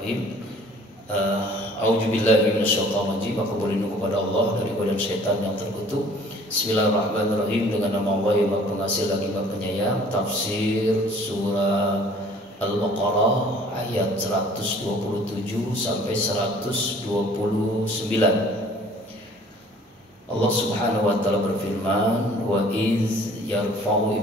Bismillahirrahmanirrahim. A'udzubillahi minasyaitonirrajim. Aku berlindung kepada Allah dari godaan syaitan yang terkutuk. Bismillahirrahmanirrahim. Dengan nama Allah yang Maha Pengasih lagi Maha Penyayang. Tafsir surah Al-Baqarah ayat 127 sampai 129. Allah Subhanahu wa taala berfirman, "Wa iz yarfa'u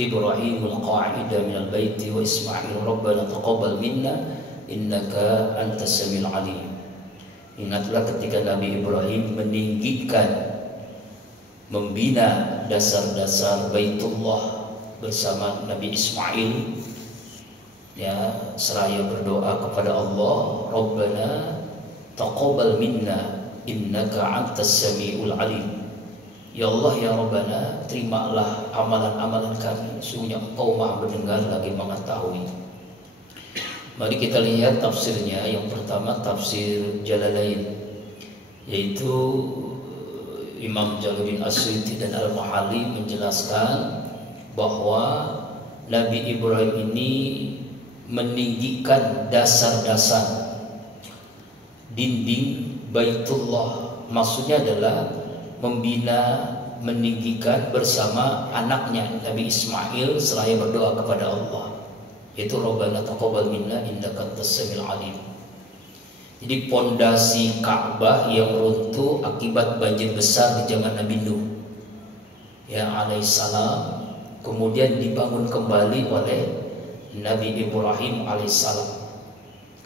Ibrahimul qa'ida minal baiti wa Ismail rabbana taqabbal minna innaka antas samiul alim." Ingatlah ketika Nabi Ibrahim meninggikan, membina dasar-dasar Baitullah bersama Nabi Ismail, ya, seraya berdoa kepada Allah, Rabbana taqabbal minna innaka antas samiul alim. Ya Allah, ya Rabbana, terimalah amalan-amalan kami, sungguhnya Engkau Maha mendengar lagi mengetahui. Mari kita lihat tafsirnya. Yang pertama tafsir Jalalain, yaitu Imam Jalaluddin As-Suyuti dan Al-Mahalli menjelaskan bahwa Nabi Ibrahim ini meninggikan dasar-dasar dinding Baitullah. Maksudnya adalah membina, meninggikan bersama anaknya Nabi Ismail seraya berdoa kepada Allah, yaitu Rabbana taqabbal minna innaka antas samiul alim. Jadi pondasi Ka'bah yang runtuh akibat banjir besar di zaman Nabi Nuh, ya, alaihissalam, kemudian dibangun kembali oleh Nabi Ibrahim alaihissalam.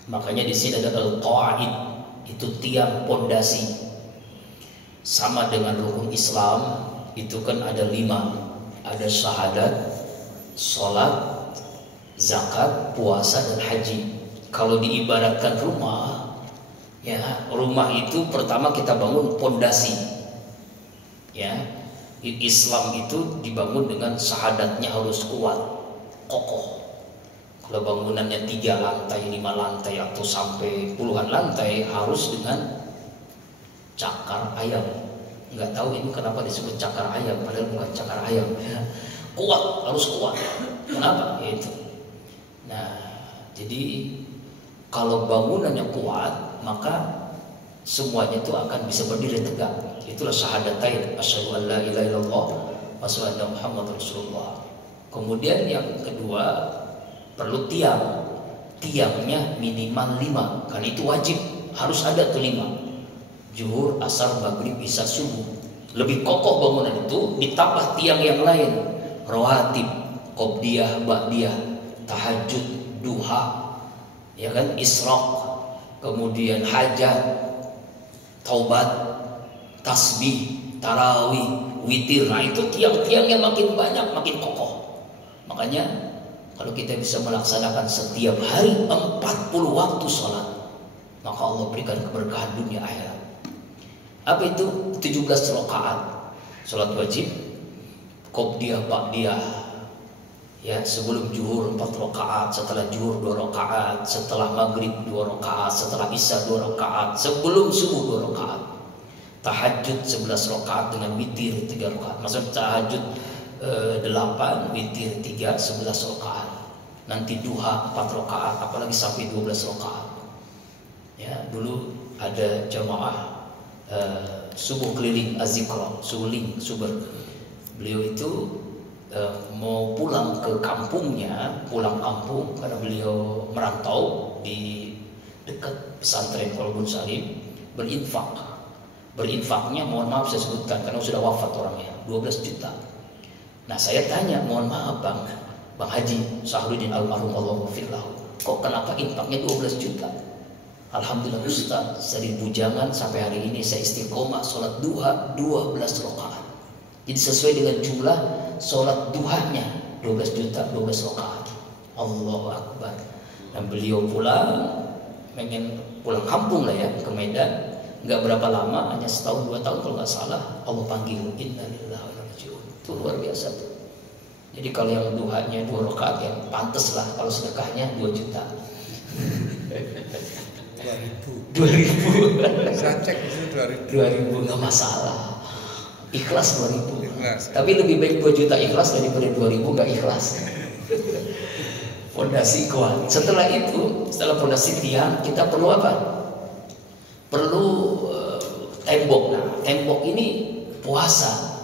Makanya di sini ada al-qawaid, itu tiang pondasi. Sama dengan rukun Islam itu kan ada 5, ada syahadat, sholat, zakat, puasa, dan haji. Kalau diibaratkan rumah, ya, rumah itu pertama kita bangun pondasi, ya. Islam itu dibangun dengan syahadatnya harus kuat, kokoh. Kalau bangunannya 3 lantai, 5 lantai, atau sampai puluhan lantai, harus dengan cakar ayam. Nggak tahu ini kenapa disebut cakar ayam, padahal bukan cakar ayam, ya. Kuat, harus kuat. Kenapa? Itu. Nah, jadi kalau bangunannya kuat, maka semuanya itu akan bisa berdiri tegak. Itulah syahadatain, asyhadu an la ilaha illallah wa asyhadu anna Muhammadar Rasulullah. Kemudian yang kedua, perlu tiang. Tiangnya minimal 5, kan itu wajib, harus ada tuh 5. Zuhur, asar, maghrib, isya, subuh. Lebih kokoh bangunan itu ditambah tiang yang lain, rawatib, qobliyah, ba'diyah, tahajud, duha, ya kan, isyraq, kemudian hajat, taubat, tasbih, tarawih, witir. Nah, itu tiang-tiangnya makin banyak, makin kokoh. Makanya kalau kita bisa melaksanakan setiap hari 40 waktu sholat, maka Allah berikan keberkahan dunia akhirat. Apa itu? 17 rakaat sholat wajib, qobliyah, ba'diyah, ya, sebelum zuhur 4 rakaat, setelah zuhur 2 rakaat, setelah maghrib 2 rakaat, setelah isya 2 rakaat, sebelum subuh 2 rakaat. Tahajud 11 rakaat dengan witir 3 rakaat. Maksud tahajud 8, witir 3, 11 rakaat. Nanti duha 4 rakaat, apalagi sampai 12 rakaat. Ya, dulu ada jamaah subuh keliling azikra, suling suber. Beliau itu mau pulang ke kampungnya, pulang kampung karena beliau merantau di dekat pesantren Qalbun Salim, berinfaknya, mohon maaf saya sebutkan karena sudah wafat orangnya, 12 juta. Nah, saya tanya, mohon maaf Bang Haji Sahruddin almarhum, Allahu firlahu, kok kenapa infaknya 12 juta? Alhamdulillah Ustaz, dari bujangan sampai hari ini saya istiqomah sholat duha 12 rakaat. Jadi sesuai dengan jumlah sholat duhanya 12 juta 12 rakaat. Allahu Akbar. Dan beliau pengen pulang kampung lah ya, ke Medan. Nggak berapa lama, hanya setahun 2 tahun kalau nggak salah, Allah panggil, innalillahi wa inna ilaihi raji'un. Itu luar biasa tuh. Jadi kalau yang duhanya 2 rakaat ya pantas lah, kalau sedekahnya 2 juta. 2000. Saya cek itu 2000. 2000 nggak masalah. Ikhlas 2000. Ikhlas. Tapi lebih baik 2 juta ikhlas daripada 2000 nggak ikhlas. Fondasi kuat. Setelah itu, setelah fondasi tiang, kita perlu apa? Perlu tembok. Nah, tembok ini puasa.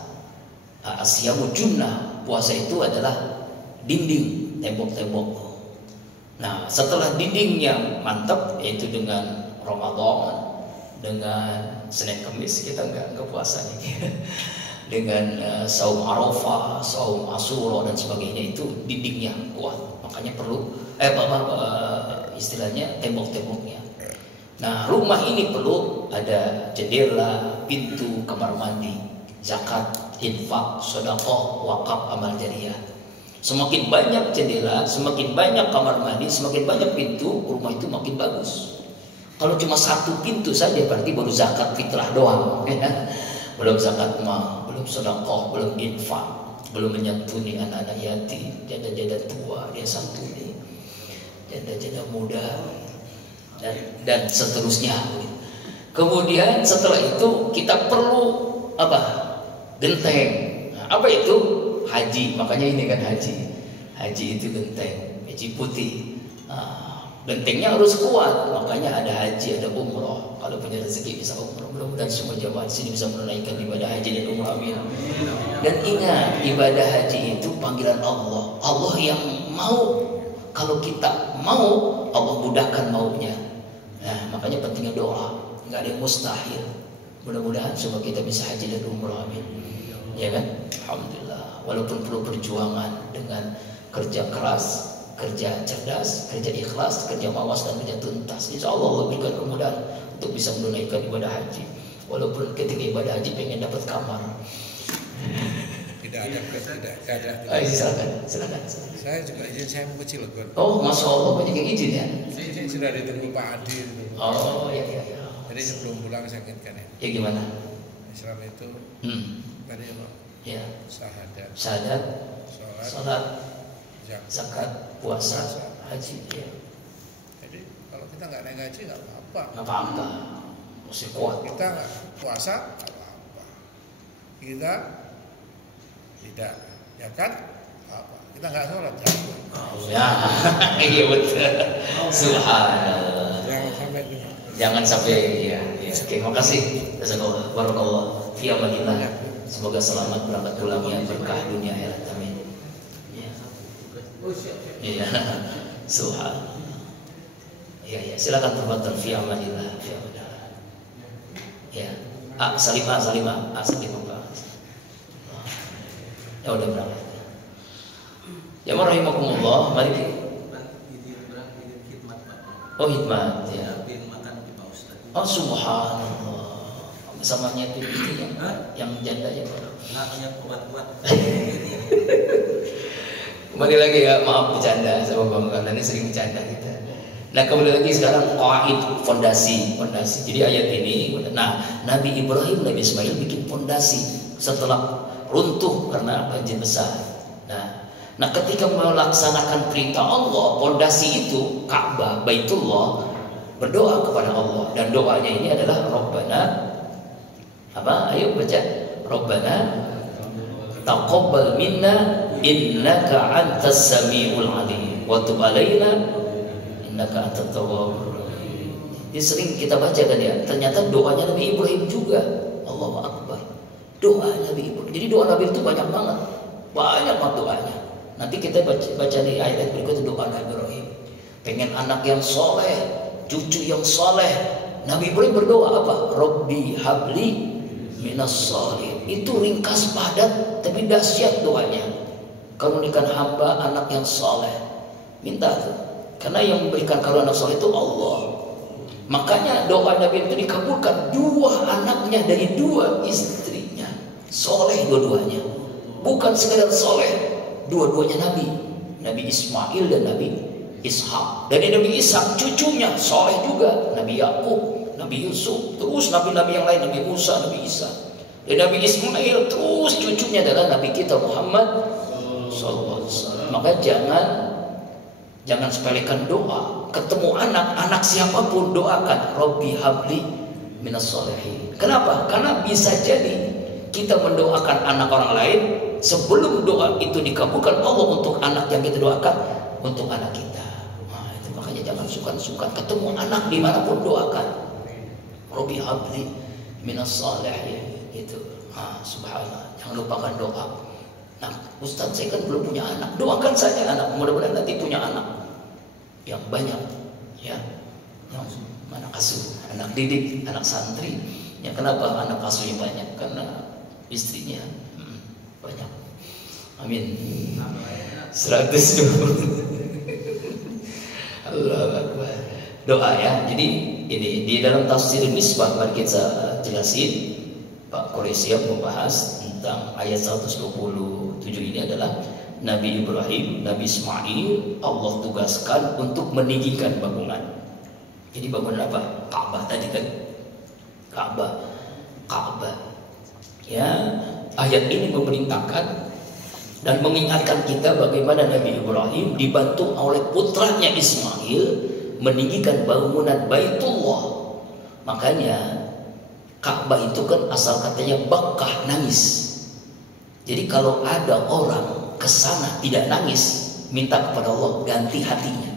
Asyamu junnah. Puasa itu adalah dinding, tembok-tembok. Nah, setelah dindingnya mantap, yaitu dengan Ramadan, dengan Senin Kamis kita nggak puasa nih. Dengan saum Arafah, saum Asyura dan sebagainya, itu dindingnya kuat. Makanya perlu istilahnya tembok-temboknya. Nah, rumah ini perlu ada jendela, pintu, kamar mandi, zakat, infak, sedekah, wakaf, amal jariah. Semakin banyak jendela, semakin banyak kamar mandi, semakin banyak pintu, rumah itu makin bagus. Kalau cuma satu pintu saja berarti baru zakat fitrah doang, belum zakat mal, belum sedekah, belum infak, belum menyantuni anak-anak yatim, janda-janda tua dia santuni, janda-janda muda, dan seterusnya. Kemudian setelah itu kita perlu apa? Genteng. Nah, apa itu? Haji. Makanya ini kan haji. Haji itu genteng, haji putih. Gentengnya harus kuat. Makanya ada haji, ada umroh. Kalau punya rezeki bisa umroh. Mudah-mudahan semua jamaah di sini bisa menunaikan ibadah haji dan umroh. Amin. Dan ingat, ibadah haji itu panggilan Allah. Allah yang mau. Kalau kita mau, Allah mudahkan maunya. Nah, makanya pentingnya doa. Nggak ada yang mustahil. Mudah-mudahan semua kita bisa haji dan umroh. Amin. Ya kan? Alhamdulillah. Walaupun perlu perjuangan dengan kerja keras, kerja cerdas, kerja ikhlas, kerja mawas dan kerja tuntas, insya Allah berikan kemudahan untuk bisa menunaikan ibadah haji. Walaupun ketika ibadah haji pengen dapat kamar. Tidak ada. Silakan. Saya juga izin, saya mau ke Cilegon. Oh, masya Allah, banyak yang izin ya. Saya sudah ditunggu Pak Adi. Oh, ya. Jadi sebelum pulang saya ingatkan ya. Ya gimana? Islam itu tadi apa? Ya. Syahadat, salat, zakat, puasa, haji. Ya. Jadi kalau kita nggak naik haji nggak apa-apa. Nggak apa-apa, masih kuat. Kita nggak puasa nggak apa-apa. Kita tidak, ya kan? Apa? Kita nggak sholat ya. Oh, ya, iya betul. Subhanallah. Jangan sampai ya. Oke, makasih. Jazakallah, barakallah. Fi amanillah. Semoga selamat berangkat pulangnya, berkah dunia akhirat. Amin. Iya. Subhanallah. Iya. Silakan tafadhal fi amanillah. Ya. Salimah. Ya udah berangkat. Ya rahimakumullah, mari kita. Oh, hikmat ya. Oh, subhanallah. Samanya itu yang janda ya. Yang kuat-kuat. Kembali lagi ya, maaf bercanda sama Bang Karena ini sering bercanda kita. Nah, kembali lagi sekarang qaid, fondasi. Jadi ayat ini, nah Nabi Ibrahim, Nabi Ismail bikin fondasi setelah runtuh karena banjir besar. Nah, ketika melaksanakan perintah Allah, fondasi itu Ka'bah, Baitullah, berdoa kepada Allah, dan doanya ini adalah Rabbana apa? Ayo baca. Rabbana taqabbal minna innaka antas samiul alim wa tub alaina innaka antat tawwabur rahim. Ini sering kita baca kan ya. Ternyata doanya Nabi Ibrahim juga. Allahu Akbar. Doa Nabi Ibrahim. Jadi doa Nabi itu banyak banget. Banyak banget doanya. Nanti kita baca di ayat berikutnya doa Nabi Ibrahim. Pengen anak yang soleh, cucu yang soleh. Nabi Ibrahim berdoa apa? Rabbi habli minas sholihin. Itu ringkas padat tapi dahsyat doanya. Karunikan hamba anak yang soleh. Minta tuh. Karena yang memberikan karunia anak soleh itu Allah. Makanya doa Nabi itu dikabulkan. Dua anaknya dari dua istrinya soleh dua-duanya. Bukan sekedar soleh, dua-duanya Nabi. Nabi Ismail dan Nabi Ishak. Dan Nabi Ishak cucunya soleh juga. Nabi Yakub, Nabi Yusuf, terus nabi-nabi yang lain, Nabi Musa, Nabi Isa. Dan Nabi Ismail terus cucunya adalah Nabi kita Muhammad sallallahu alaihi wasallam. Maka jangan sepelekan doa. Ketemu anak siapapun doakan Rabbi habli minas sholihin. Kenapa? Karena bisa jadi kita mendoakan anak orang lain, sebelum doa itu dikabulkan Allah untuk anak yang kita doakan, untuk anak kita. Nah, itu makanya jangan sungkan-sungkan ketemu anak dimanapun doakan. Robi habli minas salihin gitu. Nah, subhanallah, jangan lupakan doa. Nah, Ustaz saya kan belum punya anak, doakan saja anak, mudah-mudahan nanti punya anak yang banyak, ya, yang anak asuh, anak didik, anak santri. Ya kenapa anak asuhnya banyak? Karena istrinya banyak. Amin. 120. Allahu Akbar. Doa ya. Jadi ini di dalam tafsir Misbah mari kita jelasin. Pak Quraisy membahas tentang ayat 127 ini adalah Nabi Ibrahim, Nabi Ismail Allah tugaskan untuk meninggikan bangunan. Jadi bangunan apa? Ka'bah tadi kan. Ka'bah. Ya, ayat ini memerintahkan dan mengingatkan kita bagaimana Nabi Ibrahim dibantu oleh putranya Ismail meninggikan bangunan Baitullah. Makanya Ka'bah itu kan asal katanya Bakkah, nangis. Jadi kalau ada orang ke sana tidak nangis, minta kepada Allah ganti hatinya.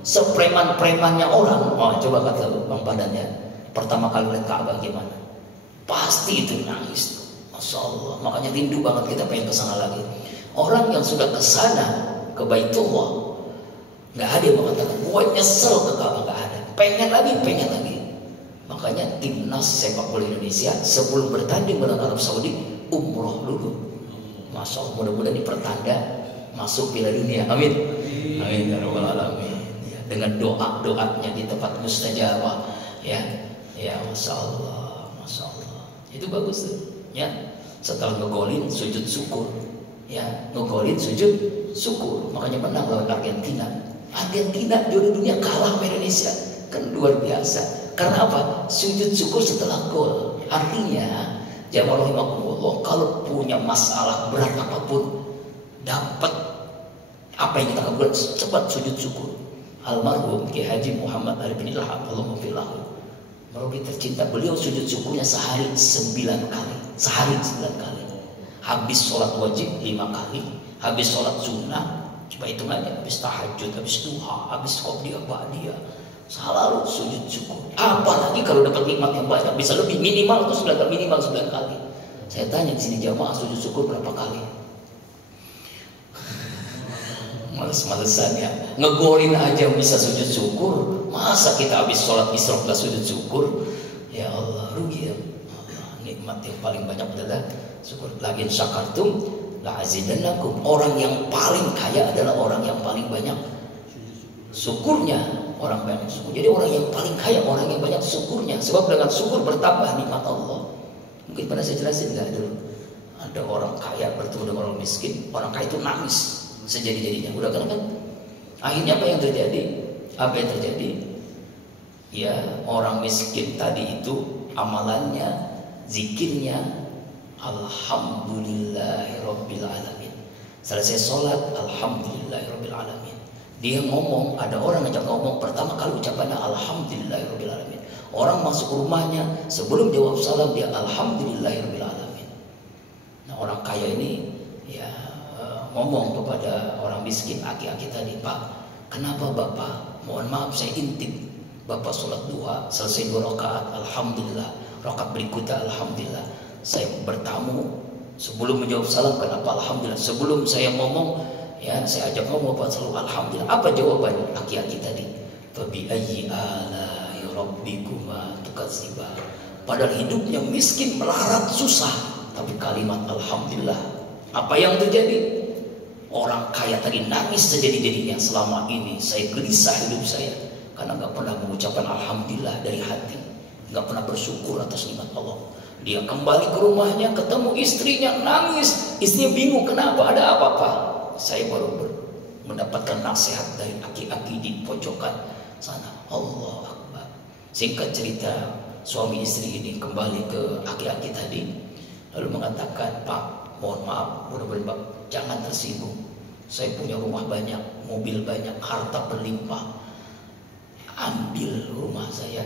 Sepreman-premannya orang, coba kata Bang Padannya, pertama kali lihat Ka'bah gimana? Pasti itu nangis. Masya Allah, makanya rindu banget kita pengen ke sana lagi. Orang yang sudah ke sana, ke Baitullah, nggak ada yang mengatakan gue nyesel ke Ka'bah, nggak ada. Pengen lagi. Makanya timnas sepak bola Indonesia sebelum bertanding melawan Arab Saudi umroh dulu. Masya Allah, mudah-mudahan ini pertanda masuk Piala Dunia. Amin. Amin ya rabbal alamin. Ya, dengan doa-doanya di tempat mustajabah. Ya, masya Allah. Itu bagus tuh. Ya, setelah ngegolin sujud syukur. Ya, ngegolin sujud syukur. Makanya menang lawan Argentina. Argentina juara dunia kalah sama Indonesia. Kan luar biasa. Karena apa? Sujud syukur setelah gol. Artinya, jamaah rahimakumullah, kalau punya masalah berat apapun, dapat apa yang kita kabulkan, cepat sujud syukur. Almarhum Ki Haji Muhammad Ali bin Ilham, Allahumma fillahu, merawi tercinta, beliau sujud syukurnya sehari 9 kali. Sehari 9 kali. Habis sholat wajib 5 kali, habis sholat sunnah, coba hitungannya, habis tahajud, habis duha, habis qobliyah ba'diyah, selalu sujud syukur. Apalagi kalau dapat nikmat yang banyak, bisa lebih, minimal 9 kali. Saya tanya di sini jamaah sujud syukur berapa kali? Males-malesan ya. Ngegolin aja bisa sujud syukur. Masa kita habis sholat isra gak sujud syukur? Ya Allah, rugi ya. Nikmat yang paling banyak adalah syukur. Lagi syakartum la azidannakum. Orang yang paling kaya adalah orang yang paling banyak syukurnya. Orang banyak syukur. Jadi orang yang paling kaya, orang yang banyak syukurnya. Sebab dengan syukur bertambah nikmat Allah. Mungkin pernah saya jelasin nggak dulu? Ada orang kaya bertemu dengan orang miskin. Orang kaya itu nangis sejadi-jadinya. Udah kan? Akhirnya apa yang terjadi? Ya, orang miskin tadi itu amalannya, zikirnya, Alhamdulillahirabbil alamin. Selesai sholat, Alhamdulillahirabbil alamin. Dia ngomong, ada orang ngajak ngomong, pertama kali ucapannya Alhamdulillahirabbil alamin. Orang masuk rumahnya, sebelum jawab salam dia Alhamdulillahirabbil alamin. Nah, orang kaya ini ya ngomong kepada orang miskin, aki-aki tadi, Pak, kenapa Bapak? Mohon maaf saya intip. Bapak sholat duha, selesai 2 rakaat, Alhamdulillah. Rakaat berikutnya, Alhamdulillah. Saya bertamu, sebelum menjawab salam, kenapa Alhamdulillah? Sebelum saya ngomong, ya saya ajak ngomong, Bapak selalu Alhamdulillah. Apa jawabannya aki-aki tadi? Fabi ayyi ala'i rabbikuma tukadziban. Padahal hidupnya miskin, melarat, susah, tapi kalimat Alhamdulillah. Apa yang terjadi? Orang kaya tadi nangis sejadi-jadinya. Selama ini saya gelisah hidup saya karena nggak pernah mengucapkan Alhamdulillah dari hati, nggak pernah bersyukur atas nikmat Allah. Dia kembali ke rumahnya, ketemu istrinya, nangis. Istrinya bingung, kenapa, ada apa-apa? Saya baru mendapatkan nasihat dari aki-aki di pojokan sana. Allah Akbar. Singkat cerita, suami istri ini kembali ke aki-aki tadi, lalu mengatakan, Pak, mohon maaf, mudah-mudahan Pak jangan tersinggung. Saya punya rumah banyak, mobil banyak, harta berlimpah. Ambil rumah saya,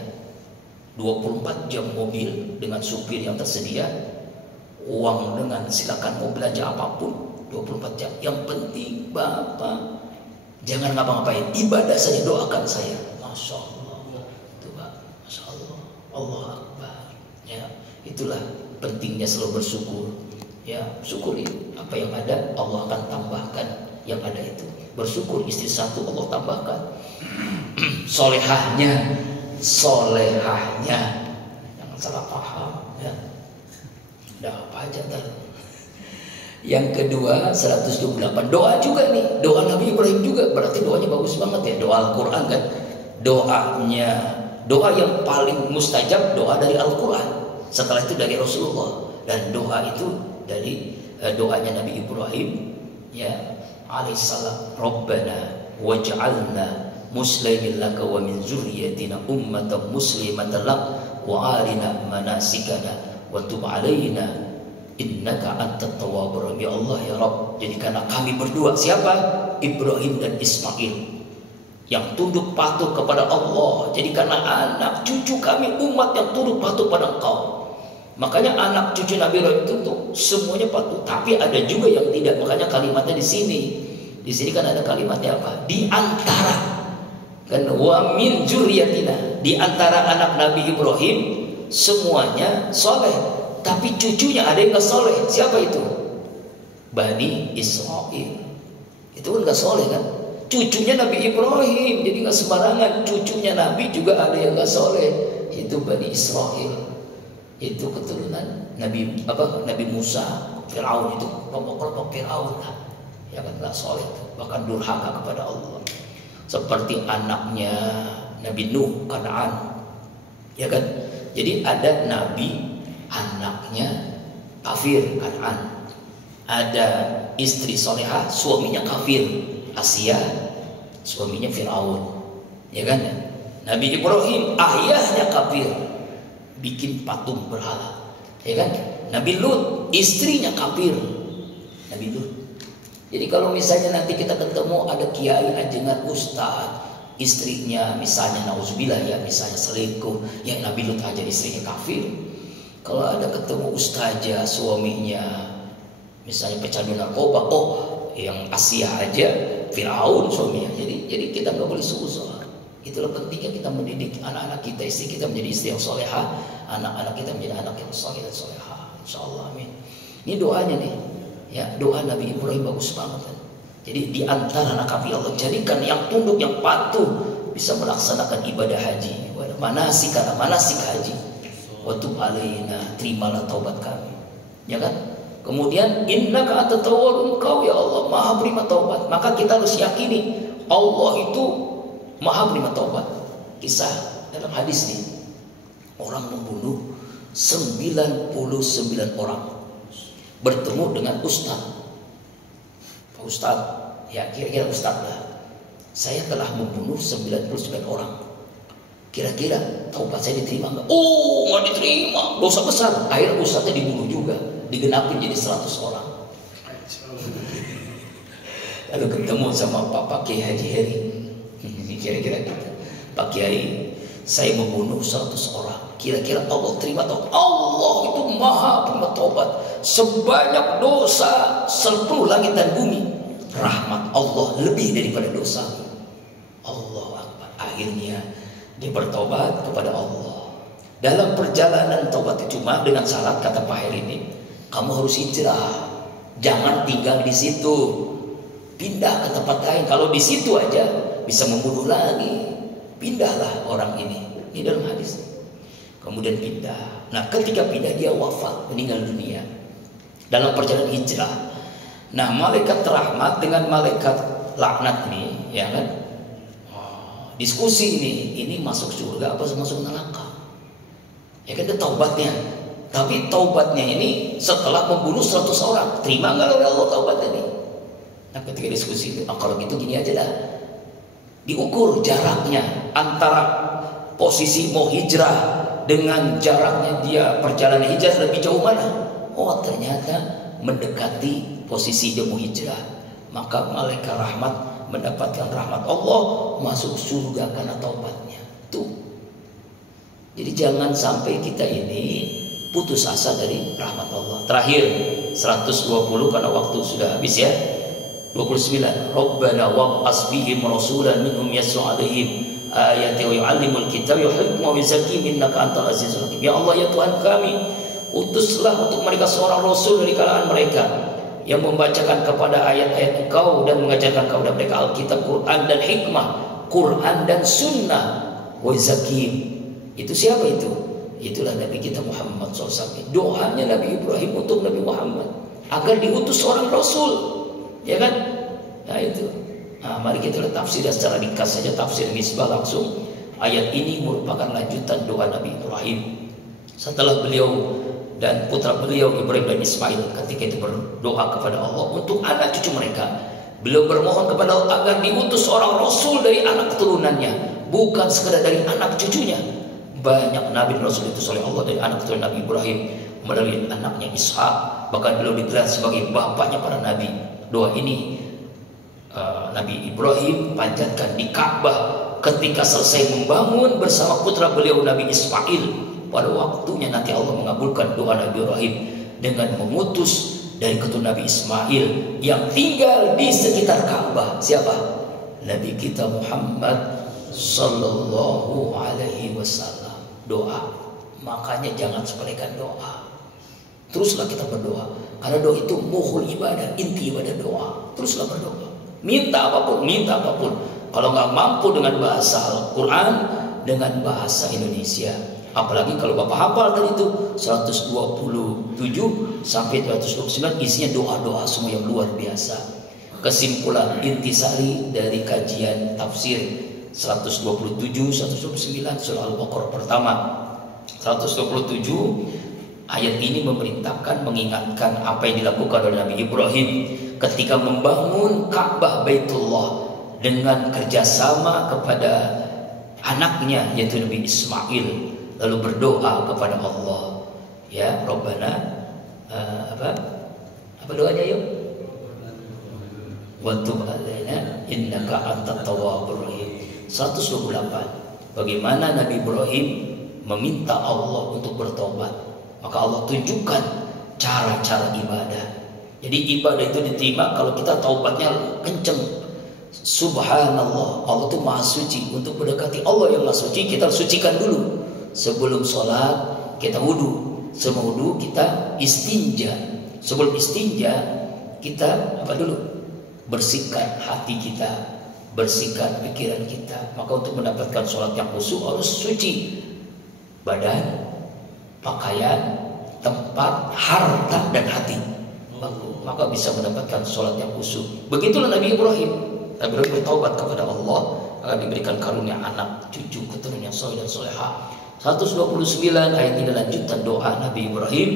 24 jam mobil dengan supir yang tersedia, uang dengan silakan mau belanja apapun 24 jam. Yang penting Bapak Jangan ngapa-ngapain, ibadah saja, doakan saya. Masya Allah, itu Pak, Masya Allah, Allah Akbar. Ya, itulah pentingnya selalu bersyukur. Ya, syukuri apa yang ada, Allah akan tambahkan yang ada itu. Bersyukur istri satu, Allah tambahkan. Solehahnya, jangan salah paham. Ya, udah apa aja ntar. Yang kedua 128 doa juga nih, doa Nabi Ibrahim juga, berarti doanya bagus banget ya, doa Al-Quran kan. Doa yang paling mustajab doa dari Al-Quran, setelah itu dari Rasulullah, dan doa itu dari doanya Nabi Ibrahim ya alaihissalam. Rabbana waj'alna muslimin laka wa min zurriyyatina ummatan muslimatan lak wa arina manasikana wa tub alaina innaka antat tawwabur rahim. Ya Allah ya Rabb, jadikanlah kami berdua, siapa? Ibrahim dan Ismail, yang tunduk patuh kepada Allah. Jadikanlah anak cucu kami umat yang tunduk patuh pada Engkau. Makanya anak cucu Nabi Ibrahim itu semuanya patuh, tapi ada juga yang tidak. Makanya kalimatnya di sini. Di sini kan ada kalimatnya apa? Di antara, kan wa min zurriyatina, di antara anak Nabi Ibrahim semuanya soleh, tapi cucunya ada yang nggak soleh. Siapa itu? Bani Israel. Itu kan nggak soleh kan? Cucunya Nabi Ibrahim, jadi nggak sembarangan. Cucunya Nabi juga ada yang nggak soleh. Itu Bani Israel. Itu keturunan Nabi Musa, Firaun, itu kelompok Firaun lah, ya kan, nggak soleh, bahkan durhaka kepada Allah. Seperti anaknya Nabi Nuh, Kanaan, ya kan. Jadi ada Nabi anaknya kafir, Kanaan. Ada istri solehah, suaminya kafir, Asia, suaminya Firaun, ya kan. Nabi Ibrahim ayahnya kafir, bikin patung berhala, ya kan. Nabi Lut istrinya kafir, Nabi Lut. Jadi kalau misalnya nanti kita ketemu ada kiai, ajengan, ustaz, istrinya misalnya nauzubillah ya, misalnya selingkuh, ya Nabi Lut aja istrinya kafir. Kalau ada ketemu ustazah suaminya misalnya pecandu narkoba, oh yang Asia aja Firaun suaminya. Jadi kita nggak boleh suuzon. Itulah pentingnya kita mendidik anak-anak kita, istri kita menjadi istri yang solehah, anak-anak kita menjadi anak yang soleh dan solehah. Insyaallah, amin. Ini doanya nih, ya, doa Nabi Ibrahim bagus banget kan. Jadi di antara anak kami Allah jadikan yang tunduk, yang patuh, bisa melaksanakan ibadah haji, manasik haji. Wa tub alaina, terimalah taubat kami, ya kan. Kemudian innaka antat tawwabur, Engkau ya Allah Maha penerima taubat. Maka kita harus yakini Allah itu Maha penerima taubat. Kisah dalam hadis nih, orang membunuh 99 orang, bertemu dengan ustaz. Pak Ustaz, ya kira-kira Ustaz lah, saya telah membunuh 99 orang. Kira-kira taubat saya diterima enggak? Oh, enggak diterima, dosa besar. Akhirnya ustaznya dibunuh juga, digenapin jadi 100 orang. Lalu ketemu sama Pak Kiai Haji Heri. Kira-kira gitu, Pak Kiai, saya membunuh 100 orang. Kira-kira Allah terima taubat? Allah itu Maha penerima taubat. Sebanyak dosa seluruh langit dan bumi, rahmat Allah lebih daripada dosa. Allah Akbar. Akhirnya dia bertobat kepada Allah. Dalam perjalanan taubat itu cuma dengan syarat, kata Pak Heri ini, kamu harus hijrah, jangan tinggal di situ, pindah ke tempat lain. Kalau di situ aja bisa membunuh lagi, pindahlah orang ini. Ini dalam hadis. Kemudian pindah. Nah, ketika pindah dia wafat, meninggal dunia dalam perjalanan hijrah. Nah, malaikat rahmat dengan malaikat laknat ini, ya kan, diskusi ini masuk surga apa masuk neraka. Ya kan, dia taubatnya. Tapi taubatnya ini setelah membunuh 100 orang. Terima nggak oleh Allah taubatnya ini? Nah, ketika diskusi, kalau gitu gini aja dah, diukur jaraknya antara posisi mau hijrah dengan jaraknya dia perjalanan hijrah lebih jauh mana. Oh, ternyata mendekati posisi dia mau hijrah. Maka malaikat rahmat mendapatkan rahmat Allah, masuk surga karena taubatnya. Tuh. Jadi jangan sampai kita ini putus asa dari rahmat Allah. Terakhir 120 karena waktu sudah habis ya. 29. Rabbana wab'as bihim rasulan minhum yatlu 'alaihim ayati wa yu'allimul kitab wa hikmah wa yuzakkihim innaka antal azizul hakim. Ya Allah, ya Tuhan kami, utuslah untuk mereka seorang rasul dari kalangan mereka yang membacakan kepada ayat-ayat Engkau dan mengajarkan kepada mereka Alkitab, Quran dan hikmah, Quran dan sunnah, wa yuzakkihim. Itu siapa itu? Itulah Nabi kita Muhammad SAW. Doanya Nabi Ibrahim untuk Nabi Muhammad agar diutus seorang rasul, ya kan? Nah itu. Nah, mari kita lihat tafsir secara ringkas saja, tafsir Misbah langsung. Ayat ini merupakan lanjutan doa Nabi Ibrahim setelah beliau dan putra beliau Ibrahim dan Ismail ketika itu berdoa kepada Allah untuk anak cucu mereka. Beliau bermohon kepada Allah agar diutus seorang rasul dari anak keturunannya, bukan sekadar dari anak cucunya. Banyak nabi dan rasul itu oleh Allah dari anak keturunan Nabi Ibrahim melalui anaknya Ishak, bahkan beliau digelar sebagai bapaknya para nabi. Doa ini Nabi Ibrahim panjatkan di Ka'bah ketika selesai membangun bersama putra beliau Nabi Ismail. Pada waktunya nanti Allah mengabulkan doa Nabi Ibrahim dengan mengutus dari keturunan Nabi Ismail yang tinggal di sekitar Ka'bah. Siapa? Nabi kita Muhammad sallallahu alaihi wasallam. Doa, makanya jangan sepelekan doa. Teruslah kita berdoa, karena doa itu muhul ibadah, inti ibadah doa. Teruslah berdoa, minta apapun, minta apapun. Kalau nggak mampu dengan bahasa Al-Quran, dengan bahasa Indonesia. Apalagi kalau Bapak hafal tadi itu 127 sampai 229 isinya doa-doa semua yang luar biasa. Kesimpulan intisari dari kajian tafsir 127, 129 surah Al-Baqarah pertama. 127 ayat ini memerintahkan, mengingatkan apa yang dilakukan oleh Nabi Ibrahim ketika membangun Ka'bah Baitullah dengan kerjasama kepada anaknya yaitu Nabi Ismail, lalu berdoa kepada Allah, ya Rabbana apa doanya yuk? Wa tub alaina innaka antat tawwabur rahim. 128. Bagaimana Nabi Ibrahim meminta Allah untuk bertobat, maka Allah tunjukkan cara-cara ibadah. Jadi ibadah itu diterima kalau kita taubatnya kenceng. Subhanallah, Allah itu maha suci. Untuk mendekati Allah yang maha suci, kita sucikan dulu. Sebelum sholat kita wudu, sebelum wudu kita istinja. Sebelum istinja kita apa dulu? Bersihkan hati kita, bersihkan pikiran kita. Maka untuk mendapatkan sholat yang khusyuk harus suci badan, pakaian, tempat, harta dan hati. Maka bisa mendapatkan sholat yang khusyuk. Begitulah Nabi Ibrahim. Nabi Ibrahim bertaubat kepada Allah agar diberikan karunia anak, cucu, keturunan yang soleh dan solehah. 129 ayat ini lanjutan doa Nabi Ibrahim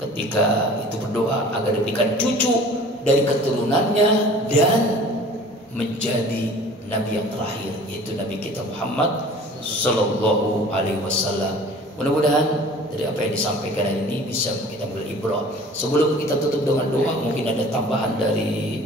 ketika itu berdoa agar diberikan cucu dari keturunannya dan menjadi nabi yang terakhir yaitu Nabi kita Muhammad sallallahu alaihi wasallam. Mudah-mudahan dari apa yang disampaikan hari ini bisa kita beribrah. Sebelum kita tutup dengan doa, mungkin ada tambahan dari